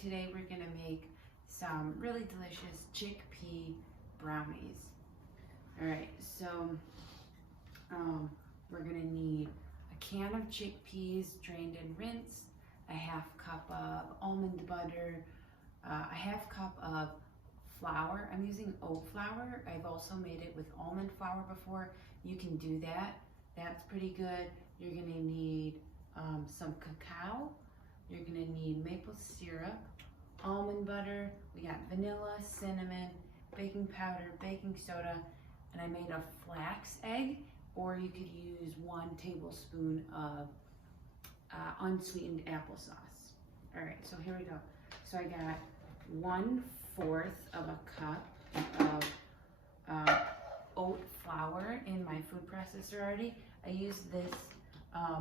today we're gonna make some really delicious chickpea brownies. All right, so we're gonna need a can of chickpeas drained and rinsed, a half cup of almond butter, a half cup of flour. I'm using oat flour. I've also made it with almond flour before. You can do that. That's pretty good. You're gonna need some cacao. You're gonna need maple syrup, almond butter. We got vanilla, cinnamon, baking powder, baking soda, and I made a flax egg, or you could use 1 tablespoon of unsweetened applesauce. All right, so here we go. So I got 1/4 of a cup of oat flour in my food processor already. I used this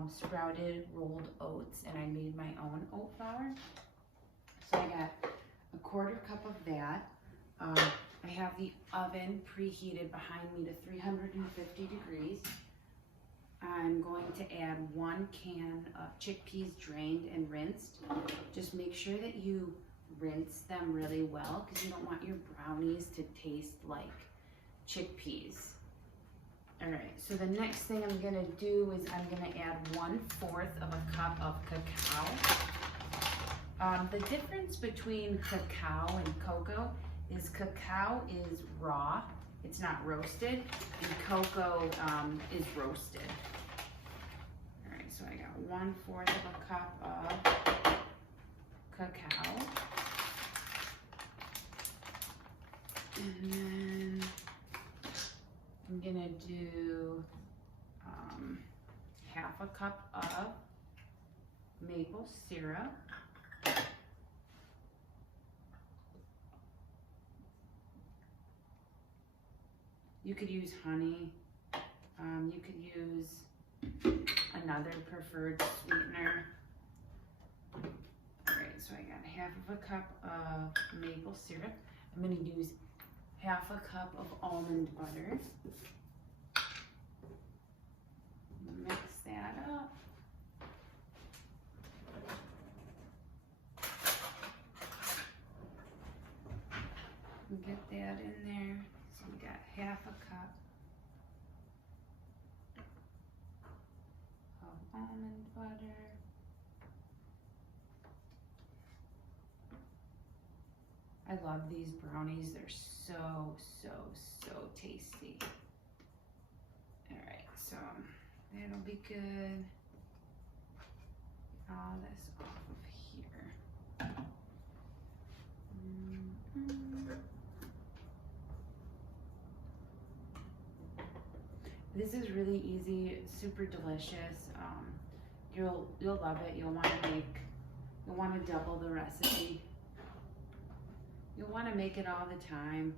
sprouted rolled oats, and I made my own oat flour. So I got 1/4 cup of that. I have the oven preheated behind me to 350 degrees. I'm going to add 1 can of chickpeas drained and rinsed. Just make sure that you rinse them really well because you don't want your brownies to taste like chickpeas. All right, so the next thing I'm gonna do is I'm gonna add 1/4 of a cup of cacao. The difference between cacao and cocoa is cacao is raw, it's not roasted, and cocoa is roasted. All right, so I got 1/4 of a cup of cacao. And then I'm gonna do half a cup of maple syrup. You could use honey. You could use another preferred sweetener. All right, so I got half of a cup of maple syrup. I'm gonna use half a cup of almond butter. Mix that up. Get that in there. So we got half a cup of almond butter. I love these brownies. They're so tasty. All right, so that'll be good. All this off of here. This is really easy, super delicious. You'll love it. You'll want to double the recipe. You'll want to make it all the time.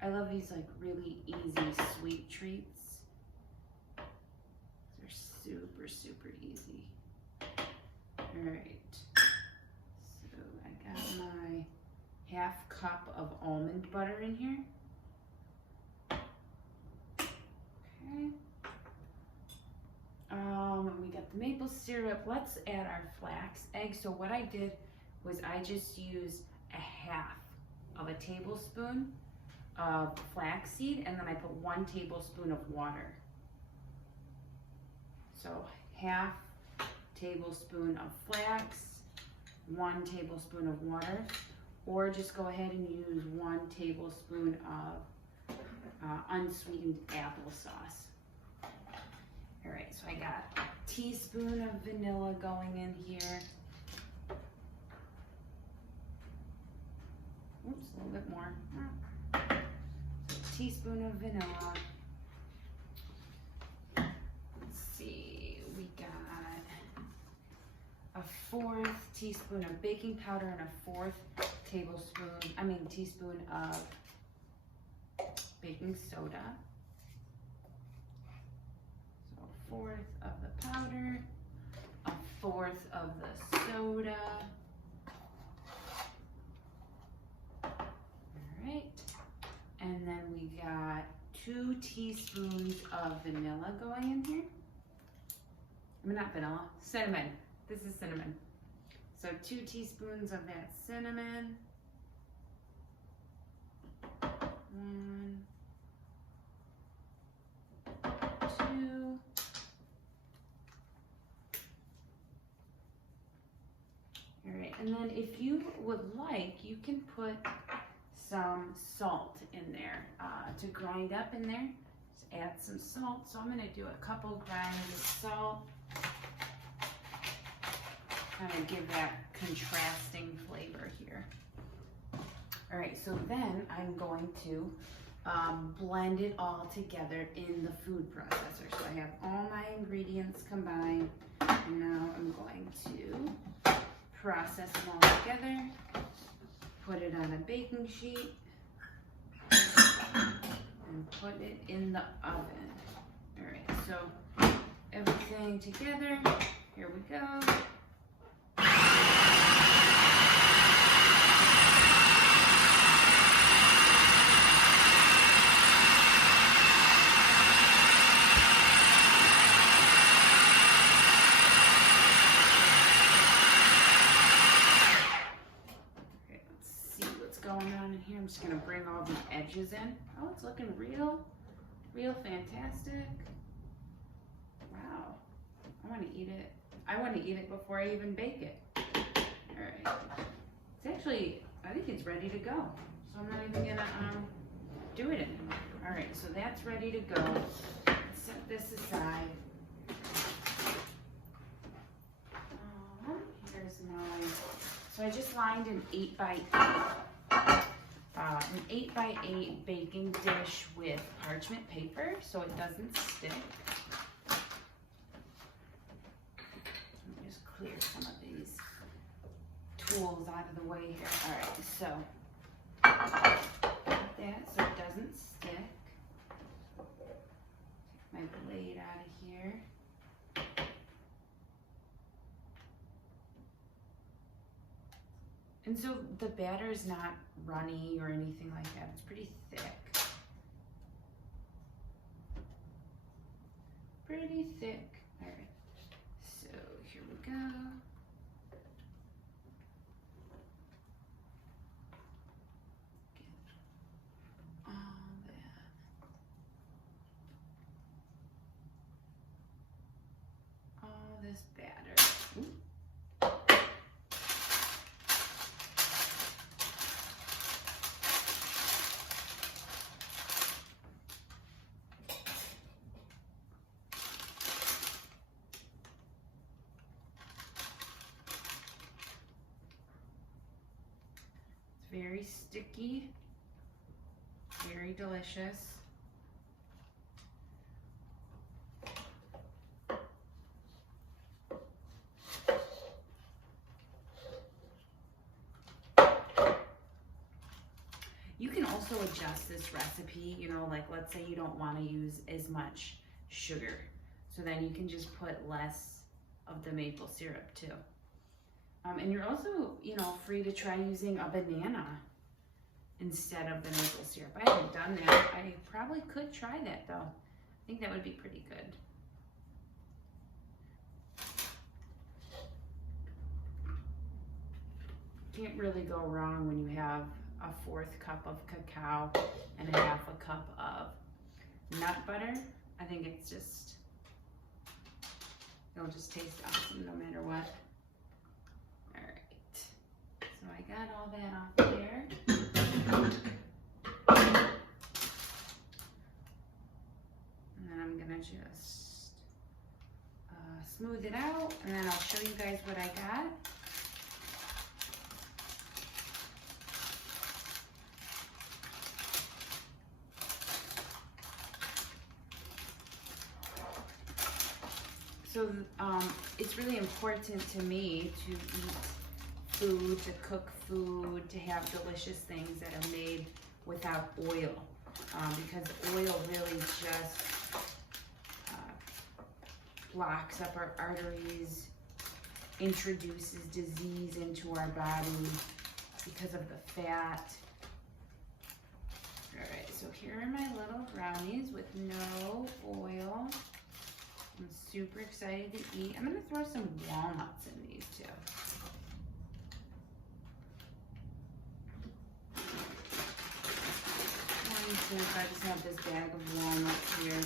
I love these like really easy sweet treats. They're super easy. All right, so I got my half cup of almond butter in here. Okay. We got the maple syrup. Let's add our flax egg. So what I did was I just used a half of a tablespoon of flaxseed, and then I put 1 tablespoon of water. So half tablespoon of flax, 1 tablespoon of water, or just go ahead and use 1 tablespoon of unsweetened applesauce. All right, so I got a teaspoon of vanilla going in here. Oops, a little bit more. Teaspoon of vanilla. Let's see, we got a 1/4 teaspoon of baking powder and a 1/4 teaspoon of baking soda. So 1/4 of the powder, a 1/4 of the soda. And then we got 2 teaspoons of vanilla going in here. I mean, not vanilla, cinnamon. This is cinnamon. So 2 teaspoons of that cinnamon. 1, 2. All right, and then if you would like, you can put some salt in there to grind up in there. Just add some salt. So I'm gonna do a couple grinds of salt. Kind of give that contrasting flavor here. All right, so then I'm going to blend it all together in the food processor. So I have all my ingredients combined, and now I'm going to process them all together, put it on a baking sheet, and put it in the oven. All right, so everything together, here we go. I'm just gonna bring all the edges in. Oh, it's looking real fantastic. Wow, I wanna eat it. I wanna eat it before I even bake it. All right, it's actually, I think it's ready to go. So I'm not even gonna do it anymore. All right, so that's ready to go. Let's set this aside. Here's my, so I just lined an 8x8 baking dish with parchment paper so it doesn't stick. Let me just clear some of these tools out of the way here. All right, so like that so it doesn't stick. Take my blade out of here. And so the batter is not runny or anything like that. It's pretty thick. Pretty thick. All right. So here we go. Get all that. All this batter. Ooh. Very sticky, very delicious. You can also adjust this recipe, you know, like let's say you don't want to use as much sugar. So then you can just put less of the maple syrup too. And you're also, you know, free to try using a banana instead of the maple syrup. I haven't done that. I probably could try that though. I think that would be pretty good. Can't really go wrong when you have a 1/4 cup of cacao and 1/2 cup of nut butter. I think it's just, it'll just taste awesome no matter what. So I got all that off there. And then I'm gonna just smooth it out, and then I'll show you guys what I got. So it's really important to me to eat food, to cook food, to have delicious things that are made without oil, because oil really just blocks up our arteries, introduces disease into our body because of the fat. All right, so here are my little brownies with no oil. I'm super excited to eat. I'm gonna throw some walnuts in these too. So I just have this bag of walnuts here.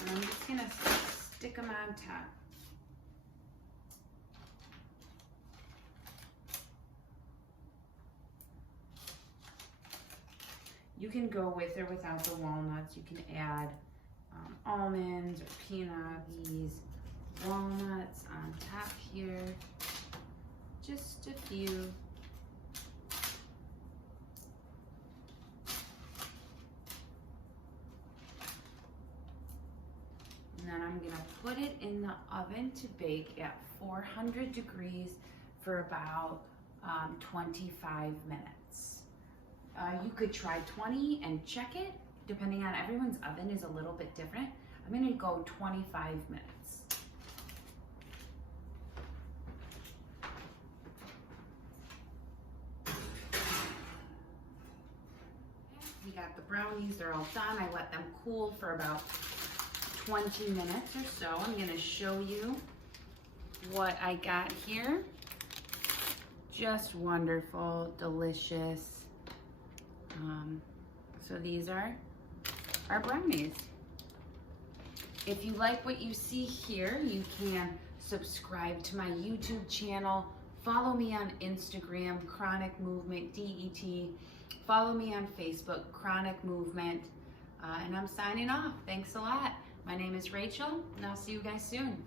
And I'm just gonna stick them on top. You can go with or without the walnuts. You can add almonds or peanut. These walnuts on top here. Just a few. And then I'm gonna put it in the oven to bake at 400 degrees for about 25 minutes. You could try 20 and check it, depending on everyone's oven is a little bit different. I'm gonna go 25 minutes. We got the brownies, they're all done. I let them cool for about 20 minutes or so. I'm gonna show you what I got here. Just wonderful, delicious. So these are our brownies. If you like what you see here, you can subscribe to my YouTube channel. Follow me on Instagram, Chronic Movement, DET. Follow me on Facebook, Chronic Movement. And I'm signing off. Thanks a lot. My name is Rachel, and I'll see you guys soon.